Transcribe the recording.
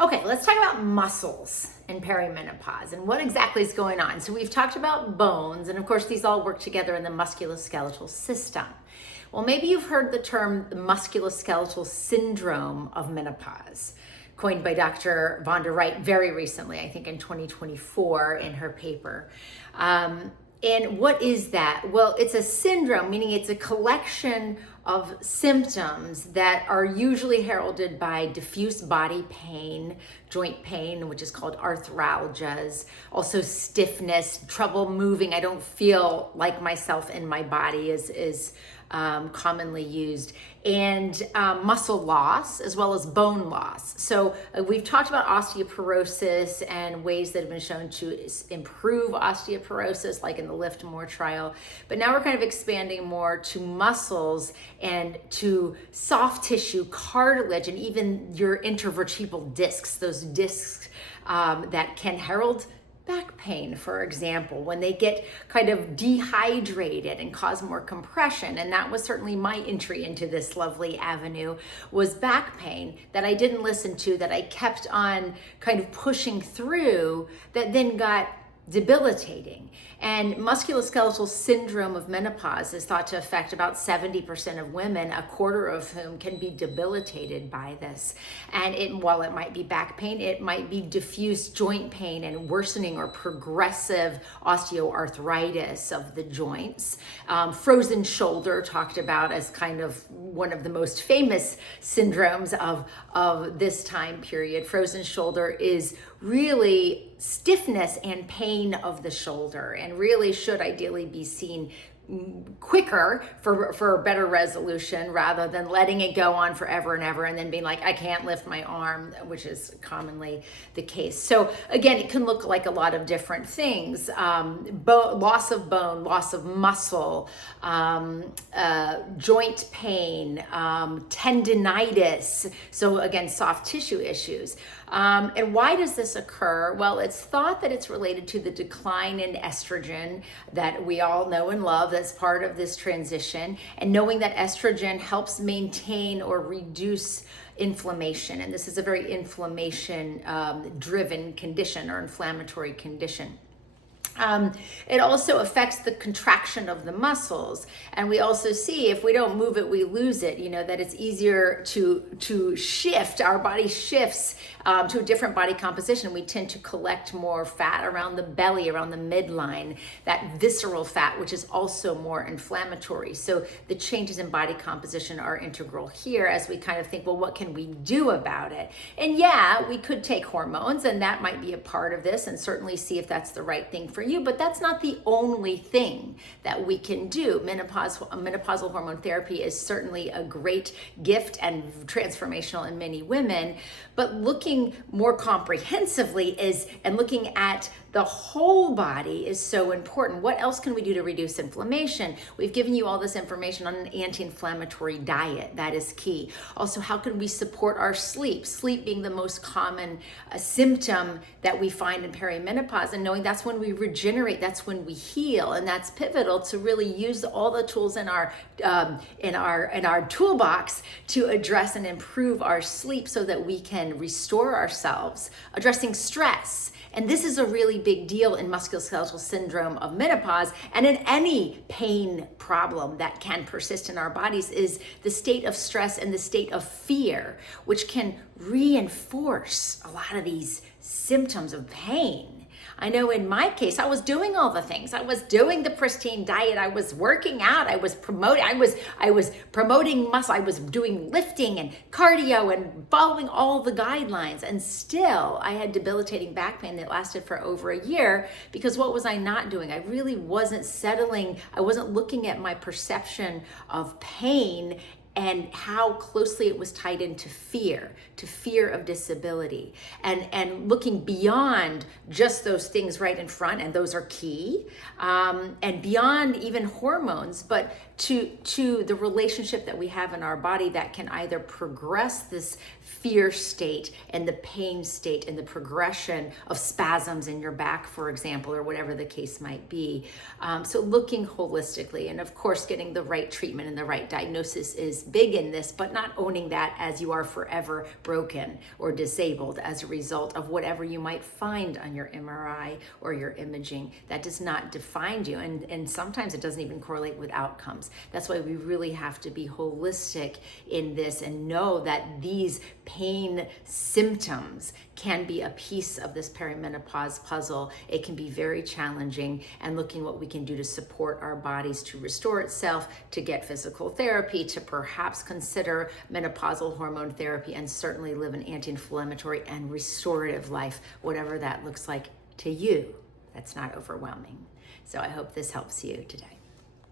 Okay, let's talk about muscles in perimenopause and what exactly is going on. So we've talked about bones, and of course these all work together in the musculoskeletal system. Well, maybe you've heard the term the musculoskeletal syndrome of menopause, coined by Dr. von der Wright very recently, I think in 2024 in her paper. And what is that? Well, it's a syndrome, meaning it's a collection of symptoms that are usually heralded by diffuse body pain, joint pain, which is called arthralgias, also stiffness, trouble moving. I don't feel like myself in my body is commonly used, and muscle loss as well as bone loss. So we've talked about osteoporosis and ways that have been shown to improve osteoporosis, like in the Lift More trial. But now we're kind of expanding more to muscles and to soft tissue, cartilage, and even your intervertebral discs, those discs that can herald back pain, for example, when they get kind of dehydrated and cause more compression. And that was certainly my entry into this lovely avenue, was back pain that I didn't listen to, that I kept on kind of pushing through, that then got debilitating. And musculoskeletal syndrome of menopause is thought to affect about 70% of women, a quarter of whom can be debilitated by this. And while it might be back pain, it might be diffuse joint pain and worsening or progressive osteoarthritis of the joints. Frozen shoulder, talked about as kind of one of the most famous syndromes of this time period. Frozen shoulder is really stiffness and pain of the shoulder, and really should ideally be seen quicker for better resolution, rather than letting it go on forever and ever and then being like, I can't lift my arm, which is commonly the case. So again, it can look like a lot of different things. Loss of bone, loss of muscle, joint pain, tendinitis. So again, soft tissue issues. And why does this occur? Well, it's thought that it's related to the decline in estrogen that we all know and love as part of this transition, and knowing that estrogen helps maintain or reduce inflammation. And this is a very inflammation driven condition, or inflammatory condition. It also affects the contraction of the muscles. And we also see, if we don't move it, we lose it, that it's easier to shift. Our body shifts to a different body composition. We tend to collect more fat around the belly, around the midline, that visceral fat, which is also more inflammatory. So the changes in body composition are integral here, as we kind of think, well, what can we do about it? And yeah, we could take hormones, and that might be a part of this, and certainly see if that's the right thing for you, but that's not the only thing that we can do. Menopausal hormone therapy is certainly a great gift and transformational in many women, but looking more comprehensively and looking at the whole body is so important. What else can we do to reduce inflammation? We've given you all this information on an anti-inflammatory diet. That is key. Also, how can we support our sleep? Sleep being the most common symptom that we find in perimenopause, and knowing that's when we regenerate, that's when we heal, and that's pivotal to really use all the tools in our toolbox to address and improve our sleep so that we can restore ourselves, addressing stress. And this is a really big deal in musculoskeletal syndrome of menopause, and in any pain problem that can persist in our bodies, is the state of stress and the state of fear, which can reinforce a lot of these symptoms of pain. I know in my case, I was doing all the things. I was doing the pristine diet. I was working out. I was promoting muscle. I was doing lifting and cardio and following all the guidelines. And still, I had debilitating back pain that lasted for over a year, because what was I not doing? I really wasn't settling. I wasn't looking at my perception of pain and how closely it was tied into fear of disability, and looking beyond just those things right in front, and those are key, and beyond even hormones, but to the relationship that we have in our body that can either progress this fear state and the pain state and the progression of spasms in your back, for example, or whatever the case might be. So looking holistically, and of course, getting the right treatment and the right diagnosis is big in this, but not owning that as you are forever broken or disabled as a result of whatever you might find on your MRI or your imaging. That does not define you, and sometimes it doesn't even correlate with outcomes. That's why we really have to be holistic in this and know that these pain symptoms can be a piece of this perimenopause puzzle. It can be very challenging, and looking what we can do to support our bodies to restore itself, to get physical therapy, to perhaps consider menopausal hormone therapy, and certainly live an anti-inflammatory and restorative life, whatever that looks like to you. That's not overwhelming. So I hope this helps you today.